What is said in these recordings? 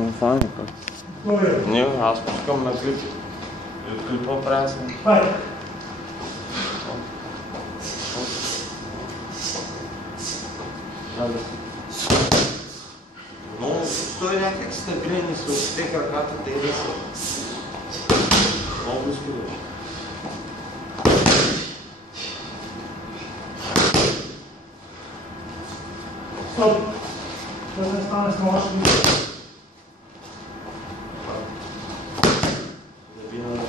Не фани как. Не, аз пускам на клип. И от клипа правя съм. Но той някак стабилен и се опите краката те да са. Много изкидаш. Стоп! Да не стане с малък мисъл. Забина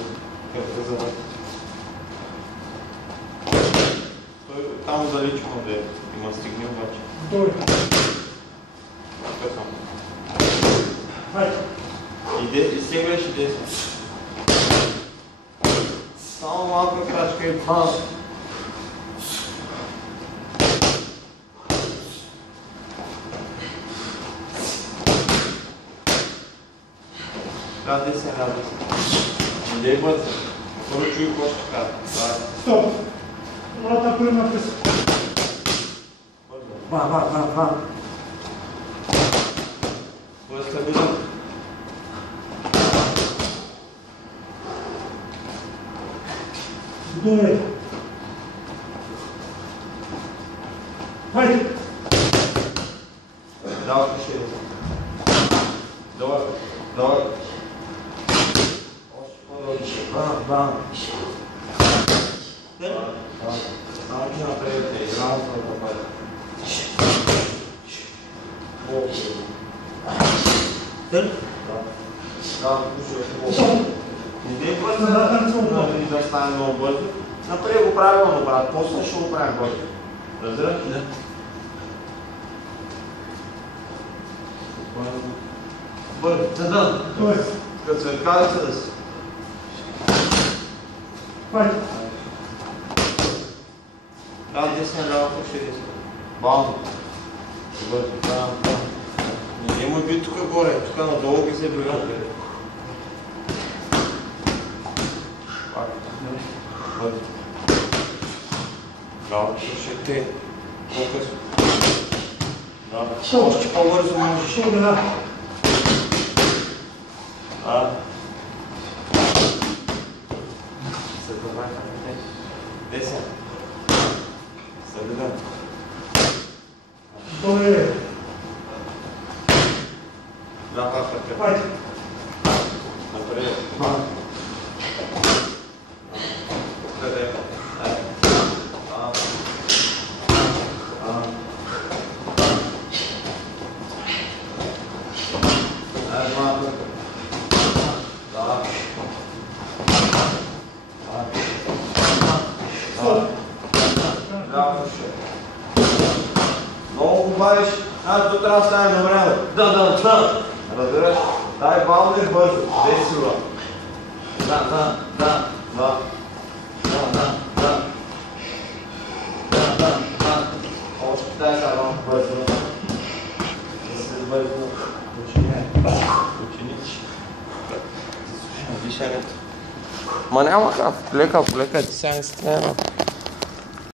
къвка за ръка. Той там далечко да има стигни обаче. Добре. Така съм. Хайде. И сега ще десна. Само малка крачка и пам. Ради се. Не дей бързо. Първо чуй какво ще кажа. Стоп! Врата приемате се. Ба. Кой е стабилен? Добре. Хайде! Давай ще е. Давай. Още по-добре. Ба. Само че напред е. Работа да бъде. Да, слушай. Не дей бързо да стане много бързо. Напред го правилно, брат. После ще го правим бързо. Разбираш? Да. Бързо. Съдън. Като светкавица да си. Хайде. Да, десен ляво, ще десен. Бавно. Бързо. Не му би тук горе, тук надолу ги се биват. Бързо. Браво, ще те. По-късно. Да. Още по-бързо можеш. Съдъвай на десен. Съдъвай. Добре. Лява ръка. Хайде. Напред. Къде? Много го бавиш, то трябва да стане на време. Да. Разбираш? Дай бавно и бързо. Дей сила. Да. Още дай сега малко бързо. Да се бързо. Ученици. Слушай, дишането. Ма няма как, полека, ти сега не се тренира.